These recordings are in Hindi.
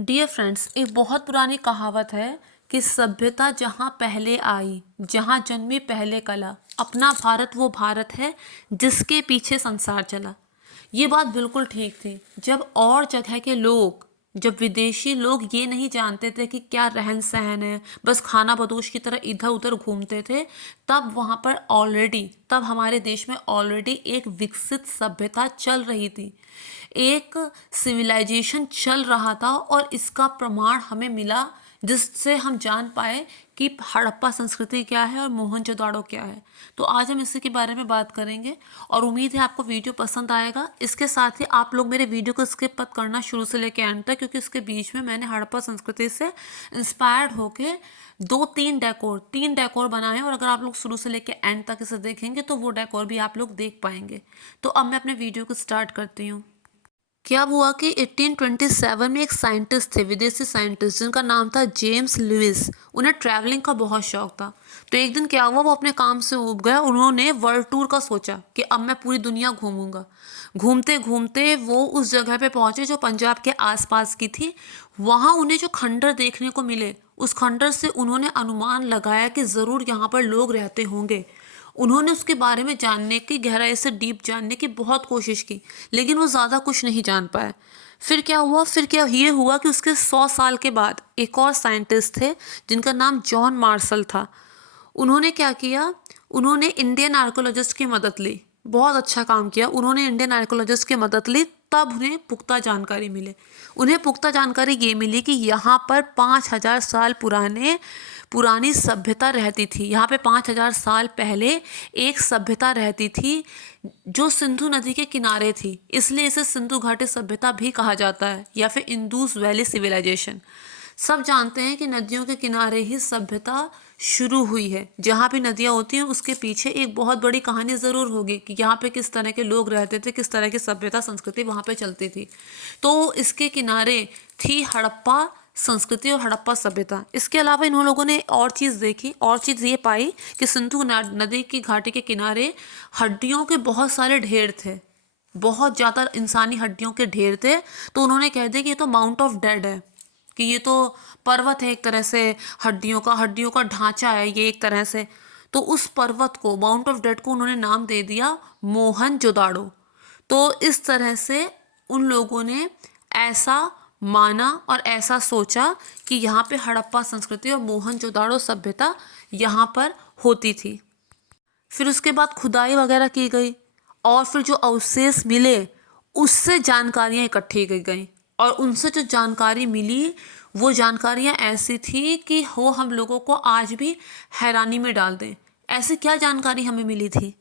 डियर फ्रेंड्स, एक बहुत पुरानी कहावत है कि सभ्यता जहाँ पहले आई, जहाँ जन्मी पहले कला, अपना भारत वो भारत है जिसके पीछे संसार चला। ये बात बिल्कुल ठीक थी। जब विदेशी लोग ये नहीं जानते थे कि क्या रहन सहन है, बस खाना बदोश की तरह इधर उधर घूमते थे, तब हमारे देश में ऑलरेडी एक विकसित सभ्यता चल रही थी, एक सिविलाइजेशन चल रहा था। और इसका प्रमाण हमें मिला जिससे हम जान पाए कि हड़प्पा संस्कृति क्या है और मोहनजोदाड़ो क्या है। तो आज हम इसी के बारे में बात करेंगे और उम्मीद है आपको वीडियो पसंद आएगा। इसके साथ ही आप लोग मेरे वीडियो को स्किप मत करना शुरू से लेकर एंड तक, क्योंकि इसके बीच में मैंने हड़प्पा संस्कृति से इंस्पायर्ड होके तीन डेकोर बनाए हैं, और अगर आप लोग शुरू से लेकर एंड तक इसे देखेंगे तो वो डेकोर भी आप लोग देख पाएंगे। तो अब मैं अपने वीडियो को स्टार्ट करती हूँ। क्या हुआ कि 1827 में एक साइंटिस्ट थे, विदेशी साइंटिस्ट, जिनका नाम था जेम्स लुइस। उन्हें ट्रैवलिंग का बहुत शौक था। तो एक दिन क्या हुआ, वो अपने काम से ऊब गया। उन्होंने वर्ल्ड टूर का सोचा कि अब मैं पूरी दुनिया घूमूंगा। घूमते घूमते वो उस जगह पे पहुंचे जो पंजाब के आसपास की थी। वहाँ उन्हें जो खंडर देखने को मिले, उस खंडर से उन्होंने अनुमान लगाया कि ज़रूर यहाँ पर लोग रहते होंगे। उन्होंने उसके बारे में जानने की, गहराई से डीप जानने की बहुत कोशिश की, लेकिन वो ज़्यादा कुछ नहीं जान पाए। फिर क्या ये हुआ कि उसके 100 साल के बाद एक और साइंटिस्ट थे जिनका नाम जॉन मार्शल था। उन्होंने क्या किया, उन्होंने इंडियन आर्कोलॉजिस्ट की मदद ली। बहुत अच्छा काम किया उन्होंने, इंडियन आर्कोलॉजिस्ट की मदद ली। तब उन्हें पुख्ता जानकारी मिले। उन्हें पुख्ता जानकारी ये मिली कि यहाँ पर 5,000 साल पुरानी सभ्यता रहती थी। यहाँ पे 5,000 साल पहले एक सभ्यता रहती थी जो सिंधु नदी के किनारे थी, इसलिए इसे सिंधु घाटी सभ्यता भी कहा जाता है, या फिर इंडस वैली सिविलाइजेशन। सब जानते हैं कि नदियों के किनारे ही सभ्यता शुरू हुई है। जहाँ भी नदियाँ होती हैं उसके पीछे एक बहुत बड़ी कहानी ज़रूर होगी कि यहाँ पे किस तरह के लोग रहते थे, किस तरह की सभ्यता संस्कृति वहाँ पे चलती थी। तो इसके किनारे थी हड़प्पा संस्कृति और हड़प्पा सभ्यता। इसके अलावा इन लोगों ने और चीज़ देखी, और चीज़ ये पाई कि सिंधु नदी की घाटी के किनारे हड्डियों के बहुत सारे ढेर थे, बहुत ज़्यादा इंसानी हड्डियों के ढेर थे। तो उन्होंने कह दिया कि ये तो माउंट ऑफ डेड है, कि ये तो पर्वत है एक तरह से, हड्डियों का ढांचा है ये एक तरह से। तो उस पर्वत को, माउंट ऑफ डेड को, उन्होंने नाम दे दिया मोहनजोदाड़ो। तो इस तरह से उन लोगों ने ऐसा माना और ऐसा सोचा कि यहाँ पे हड़प्पा संस्कृति और मोहनजोदाड़ो सभ्यता यहाँ पर होती थी। फिर उसके बाद खुदाई वगैरह की गई, और फिर जो अवशेष मिले उससे जानकारियाँ इकट्ठी की गई, और उनसे जो जानकारी मिली वो जानकारियाँ ऐसी थी कि वो हम लोगों को आज भी हैरानी में डाल दें। ऐसी क्या जानकारी हमें मिली थी,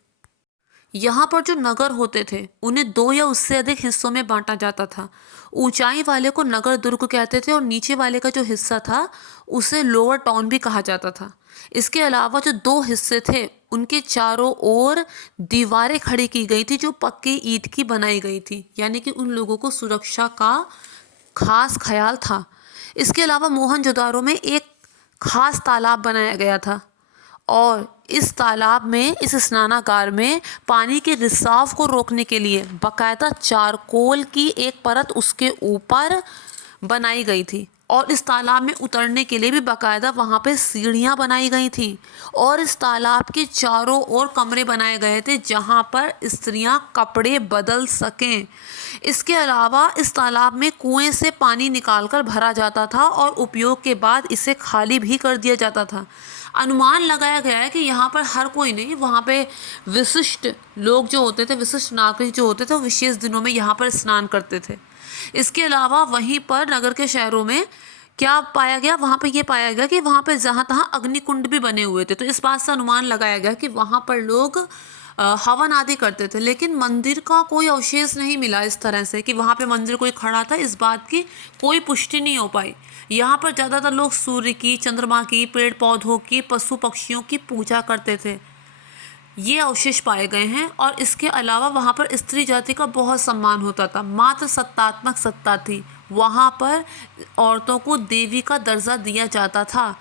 यहाँ पर जो नगर होते थे उन्हें 2 या उससे अधिक हिस्सों में बांटा जाता था। ऊंचाई वाले को नगर दुर्ग कहते थे और नीचे वाले का जो हिस्सा था उसे लोअर टाउन भी कहा जाता था। इसके अलावा जो 2 हिस्से थे उनके चारों ओर दीवारें खड़ी की गई थी जो पक्के ईंट की बनाई गई थी, यानी कि उन लोगों को सुरक्षा का खास ख्याल था। इसके अलावा मोहनजोदाड़ो में एक खास तालाब बनाया गया था, और इस तालाब में, इस स्नानागार में पानी के रिसाव को रोकने के लिए बाकायदा चारकोल की एक परत उसके ऊपर बनाई गई थी, और इस तालाब में उतरने के लिए भी बाकायदा वहाँ पे सीढ़ियाँ बनाई गई थी, और इस तालाब के चारों ओर कमरे बनाए गए थे जहाँ पर स्त्रियाँ कपड़े बदल सकें। इसके अलावा इस तालाब में कुएं से पानी निकालकर भरा जाता था और उपयोग के बाद इसे खाली भी कर दिया जाता था। अनुमान लगाया गया है कि यहाँ पर हर कोई नहीं, वहाँ पे विशिष्ट लोग जो होते थे, विशिष्ट नागरिक जो होते थे, वो विशेष दिनों में यहाँ पर स्नान करते थे। इसके अलावा वहीं पर नगर के शहरों में क्या पाया गया, वहाँ पे ये पाया गया कि वहाँ पे जहाँ तहाँ अग्निकुंड भी बने हुए थे। तो इस बात से अनुमान लगाया गया कि वहाँ पर लोग हवन आदि करते थे, लेकिन मंदिर का कोई अवशेष नहीं मिला इस तरह से कि वहाँ पे मंदिर कोई खड़ा था। इस बात की कोई पुष्टि नहीं हो पाई। यहाँ पर ज़्यादातर लोग सूर्य की, चंद्रमा की, पेड़ पौधों की, पशु पक्षियों की पूजा करते थे। ये अवशेष पाए गए हैं। और इसके अलावा वहाँ पर स्त्री जाति का बहुत सम्मान होता था, मात्र सत्तात्मक सत्ता थी। वहाँ पर औरतों को देवी का दर्जा दिया जाता था।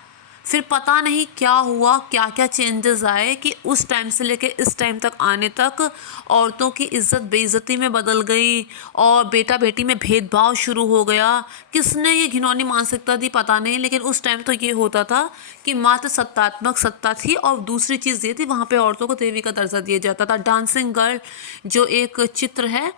फिर पता नहीं क्या हुआ, क्या क्या चेंजेस आए कि उस टाइम से लेके इस टाइम तक आने तक औरतों की इज्जत बेइज्जती में बदल गई और बेटा बेटी में भेदभाव शुरू हो गया। किसने ये घिनौनी मानसिकता दी पता नहीं, लेकिन उस टाइम तो ये होता था कि मात्र सत्तात्मक सत्ता थी और दूसरी चीज़ ये थी वहाँ पे औरतों को देवी का दर्जा दिया जाता था। डांसिंग गर्ल जो एक चित्र है,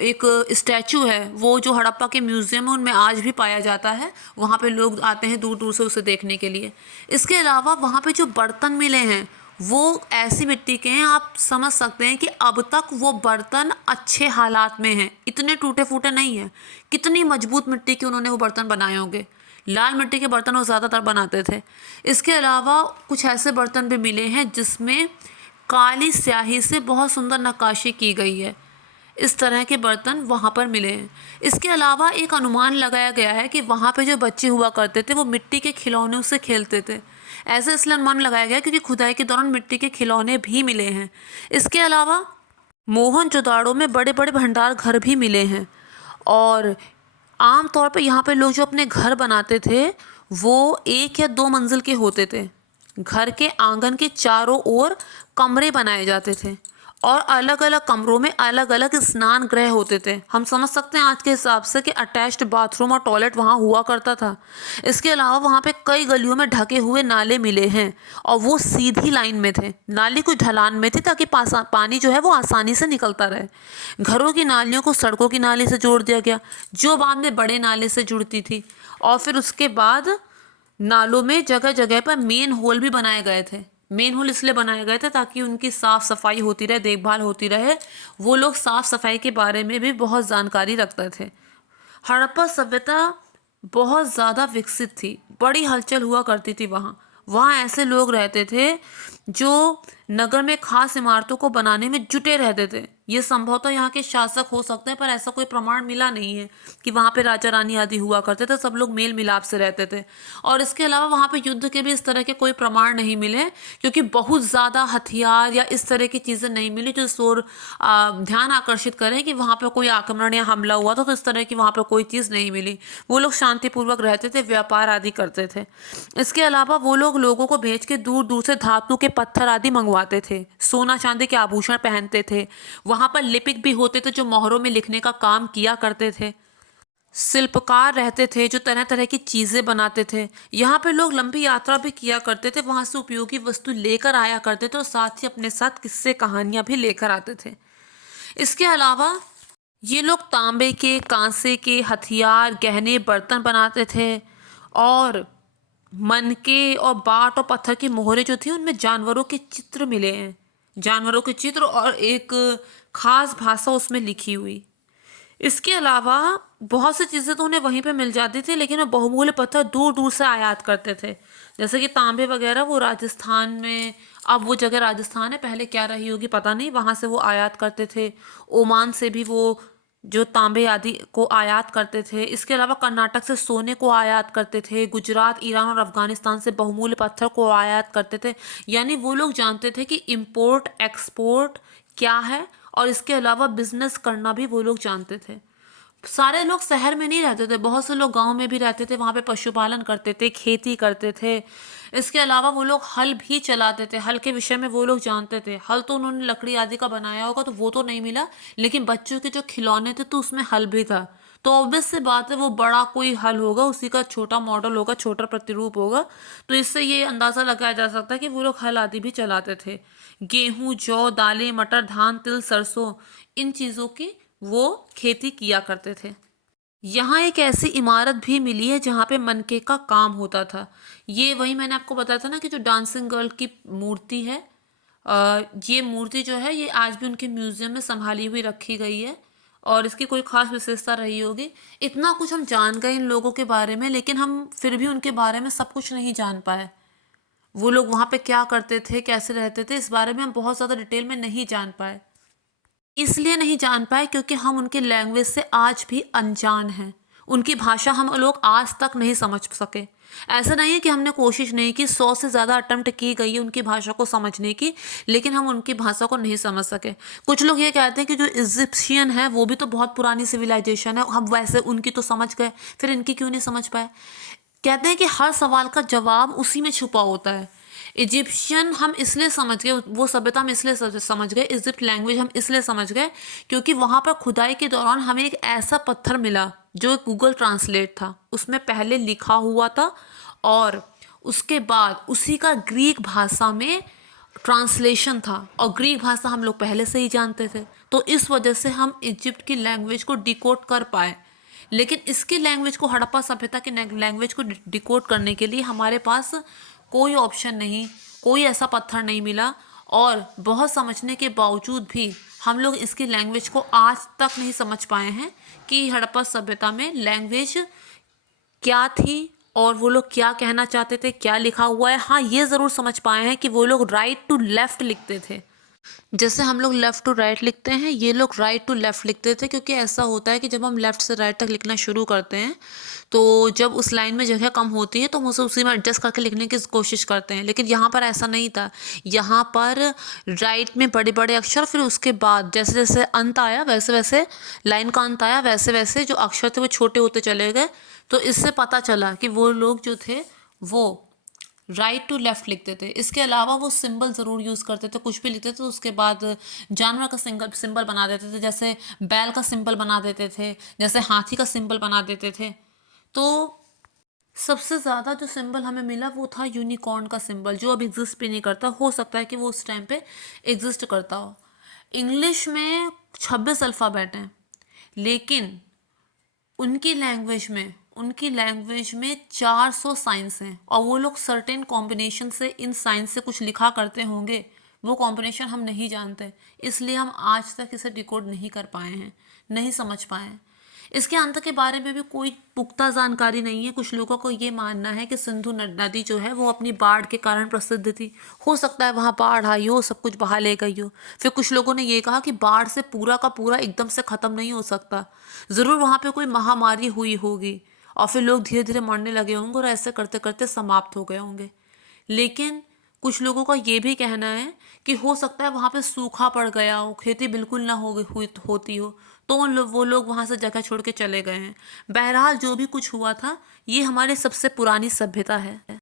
एक स्टैचू है, वो जो हड़प्पा के म्यूज़ियम है उनमें आज भी पाया जाता है। वहाँ पे लोग आते हैं दूर दूर से उसे देखने के लिए। इसके अलावा वहाँ पे जो बर्तन मिले हैं वो ऐसी मिट्टी के हैं, आप समझ सकते हैं कि अब तक वो बर्तन अच्छे हालात में हैं, इतने टूटे फूटे नहीं हैं। कितनी मजबूत मिट्टी के उन्होंने वो बर्तन बनाए होंगे। लाल मिट्टी के बर्तन वो ज़्यादातर बनाते थे। इसके अलावा कुछ ऐसे बर्तन भी मिले हैं जिसमें काली स्याही से बहुत सुंदर नक्काशी की गई है। इस तरह के बर्तन वहाँ पर मिले हैं। इसके अलावा एक अनुमान लगाया गया है कि वहाँ पे जो बच्चे हुआ करते थे वो मिट्टी के खिलौनों से खेलते थे। ऐसा इसलिए अनुमान लगाया गया क्योंकि खुदाई के दौरान मिट्टी के खिलौने भी मिले हैं। इसके अलावा मोहनजोदाड़ो में बड़े बड़े भंडार घर भी मिले हैं और आम तौर पे यहाँ पे लोग जो अपने घर बनाते थे वो 1 या 2 मंजिल के होते थे। घर के आंगन के चारों ओर कमरे बनाए जाते थे और अलग अलग कमरों में अलग अलग स्नान गृह होते थे। हम समझ सकते हैं आज के हिसाब से कि अटैच्ड बाथरूम और टॉयलेट वहाँ हुआ करता था। इसके अलावा वहाँ पे कई गलियों में ढके हुए नाले मिले हैं और वो सीधी लाइन में थे। नाली कुछ ढलान में थी ताकि पानी जो है वो आसानी से निकलता रहे। घरों की नालियों को सड़कों की नाली से जोड़ दिया गया जो बाद में बड़े नाले से जुड़ती थी और फिर उसके बाद नालों में जगह जगह पर मेन होल भी बनाए गए थे। मेन होल इसलिए बनाए गए थे ताकि उनकी साफ़ सफाई होती रहे, देखभाल होती रहे। वो लोग साफ़ सफाई के बारे में भी बहुत जानकारी रखते थे। हड़प्पा सभ्यता बहुत ज़्यादा विकसित थी, बड़ी हलचल हुआ करती थी वहाँ। वहाँ ऐसे लोग रहते थे जो नगर में खास इमारतों को बनाने में जुटे रहते थे। ये संभवतः यहाँ के शासक हो सकते हैं पर ऐसा कोई प्रमाण मिला नहीं है कि वहाँ पे राजा रानी आदि हुआ करते थे। सब लोग मेल मिलाप से रहते थे और इसके अलावा वहाँ पे युद्ध के भी इस तरह के कोई प्रमाण नहीं मिले क्योंकि बहुत ज़्यादा हथियार या इस तरह की चीज़ें नहीं मिली जो ध्यान आकर्षित करें कि वहाँ पर कोई आक्रमण या हमला हुआ था। तो इस तरह की वहाँ पर कोई चीज़ नहीं मिली। वो लोग शांतिपूर्वक रहते थे, व्यापार आदि करते थे। इसके अलावा वो लोगों को भेज के दूर दूर से धातु के पत्थर आदि मंगवाते थे, सोना चांदी के आभूषण पहनते थे। वहाँ पर लिपिक भी होते थे जो मोहरों में लिखने का काम किया करते थे। शिल्पकार रहते थे जो तरह तरह की चीज़ें बनाते थे। यहाँ पे लोग लंबी यात्रा भी किया करते थे, वहाँ से उपयोगी वस्तु लेकर आया करते थे और साथ ही अपने साथ किस्से कहानियाँ भी लेकर आते थे। इसके अलावा ये लोग तांबे के, कांसे के हथियार, गहने, बर्तन बनाते थे और मनके और बाट और पत्थर की मोहरें जो थी उनमें जानवरों के चित्र मिले हैं। जानवरों के चित्र और एक खास भाषा उसमें लिखी हुई। इसके अलावा बहुत सी चीज़ें तो उन्हें वहीं पे मिल जाती थी लेकिन वो बहुमूल्य पत्थर दूर दूर से आयात करते थे। जैसे कि तांबे वगैरह वो राजस्थान में, अब वो जगह राजस्थान है, पहले क्या रही होगी पता नहीं, वहाँ से वो आयात करते थे। ओमान से भी वो जो तांबे आदि को आयात करते थे। इसके अलावा कर्नाटक से सोने को आयात करते थे। गुजरात, ईरान और अफगानिस्तान से बहुमूल्य पत्थर को आयात करते थे। यानी वो लोग जानते थे कि इम्पोर्ट एक्सपोर्ट क्या है और इसके अलावा बिजनेस करना भी वो लोग जानते थे। सारे लोग शहर में नहीं रहते थे, बहुत से लोग गांव में भी रहते थे। वहाँ पे पशुपालन करते थे, खेती करते थे। इसके अलावा वो लोग हल भी चलाते थे। हल के विषय में वो लोग जानते थे। हल तो उन्होंने लकड़ी आदि का बनाया होगा तो वो तो नहीं मिला, लेकिन बच्चों के जो खिलौने थे तो उसमें हल भी था। तो ऑब्वियस सी बात है वो बड़ा कोई हल होगा, उसी का छोटा मॉडल होगा, छोटा प्रतिरूप होगा। तो इससे ये अंदाज़ा लगाया जा सकता है कि वो लोग हल आदि भी चलाते थे। गेहूँ, जौ, दालें, मटर, धान, तिल, सरसों, इन चीज़ों की वो खेती किया करते थे। यहाँ एक ऐसी इमारत भी मिली है जहाँ पे मनके का काम होता था। ये वही मैंने आपको बताया था ना कि जो डांसिंग गर्ल की मूर्ति है, ये मूर्ति जो है ये आज भी उनके म्यूजियम में संभाली हुई रखी गई है और इसकी कोई खास विशेषता रही होगी। इतना कुछ हम जान गए इन लोगों के बारे में, लेकिन हम फिर भी उनके बारे में सब कुछ नहीं जान पाए। वो लोग वहाँ पे क्या करते थे, कैसे रहते थे, इस बारे में हम बहुत ज़्यादा डिटेल में नहीं जान पाए। इसलिए नहीं जान पाए क्योंकि हम उनके लैंग्वेज से आज भी अनजान हैं। उनकी भाषा हम लोग आज तक नहीं समझ सके। ऐसा नहीं है कि हमने कोशिश नहीं की, 100 से ज़्यादा अटेम्प्ट की गई है उनकी भाषा को समझने की, लेकिन हम उनकी भाषा को नहीं समझ सके। कुछ लोग ये कहते हैं कि जो इजिप्शियन है वो भी तो बहुत पुरानी सिविलाइजेशन है, हम वैसे उनकी तो समझ गए, फिर इनकी क्यों नहीं समझ पाए। कहते हैं कि हर सवाल का जवाब उसी में छुपा होता है। इजिप्शियन हम इसलिए समझ गए, वो सभ्यता हम इसलिए समझ गए, इजिप्ट लैंग्वेज हम इसलिए समझ गए क्योंकि वहाँ पर खुदाई के दौरान हमें एक ऐसा पत्थर मिला जो गूगल ट्रांसलेट था, उसमें पहले लिखा हुआ था और उसके बाद उसी का ग्रीक भाषा में ट्रांसलेशन था, और ग्रीक भाषा हम लोग पहले से ही जानते थे, तो इस वजह से हम इजिप्ट की लैंग्वेज को डिकोड कर पाए। लेकिन इसकी लैंग्वेज को, हड़प्पा सभ्यता की लैंग्वेज को डिकोड करने के लिए हमारे पास कोई ऑप्शन नहीं, कोई ऐसा पत्थर नहीं मिला, और बहुत समझने के बावजूद भी हम लोग इसकी लैंग्वेज को आज तक नहीं समझ पाए हैं कि हड़प्पा सभ्यता में लैंग्वेज क्या थी और वो लोग क्या कहना चाहते थे, क्या लिखा हुआ है। हाँ, ये ज़रूर समझ पाए हैं कि वो लोग राइट टू लेफ़्ट लिखते थे। जैसे हम लोग लेफ़्ट टू राइट लिखते हैं, ये लोग राइट टू लेफ़्ट लिखते थे, क्योंकि ऐसा होता है कि जब हम लेफ़्ट से राइट तक लिखना शुरू करते हैं तो जब उस लाइन में जगह कम होती है तो हम उसे उसी में एडजस्ट करके लिखने की कोशिश करते हैं। लेकिन यहाँ पर ऐसा नहीं था, यहाँ पर राइट में बड़े बड़े अक्षर, फिर उसके बाद जैसे जैसे अंत आया वैसे वैसे, लाइन का अंत आया वैसे वैसे जो अक्षर थे वो छोटे होते चले गए। तो इससे पता चला कि वो लोग जो थे वो राइट टू लेफ़्ट लिखते थे। इसके अलावा वो सिंबल ज़रूर यूज़ करते थे, कुछ भी लिखते थे तो उसके बाद जानवर का सिंबल बना देते थे, जैसे बैल का सिंबल बना देते थे, जैसे हाथी का सिंबल बना देते थे। तो सबसे ज़्यादा जो सिंबल हमें मिला वो था यूनिकॉर्न का सिंबल, जो अब एग्जिस्ट भी नहीं करता, हो सकता है कि वो उस टाइम पे एग्जिस्ट करता हो। इंग्लिश में 26 अल्फ़ाबेट हैं, लेकिन उनकी लैंग्वेज में 400 साइंस हैं, और वो लोग सर्टेन कॉम्बिनेशन से इन साइंस से कुछ लिखा करते होंगे, वो कॉम्बिनेशन हम नहीं जानते, इसलिए हम आज तक इसे डिकोड नहीं कर पाए हैं, नहीं समझ पाए हैं। इसके अंत के बारे में भी कोई पुख्ता जानकारी नहीं है। कुछ लोगों को ये मानना है कि सिंधु नदी जो है वो अपनी बाढ़ के कारण प्रसिद्ध थी, हो सकता है वहाँ बाढ़ आई हो, सब कुछ बहा ले गई हो। फिर कुछ लोगों ने ये कहा कि बाढ़ से पूरा का पूरा एकदम से ख़त्म नहीं हो सकता, ज़रूर वहाँ पे कोई महामारी हुई होगी और फिर लोग धीरे धीरे मरने लगे होंगे और ऐसे करते करते समाप्त हो गए होंगे। लेकिन कुछ लोगों का ये भी कहना है कि हो सकता है वहाँ पे सूखा पड़ गया हो, खेती बिल्कुल ना होती हो, तो वो लोग वहाँ से जगह छोड़ के चले गए हैं। बहरहाल जो भी कुछ हुआ था, ये हमारी सबसे पुरानी सभ्यता है।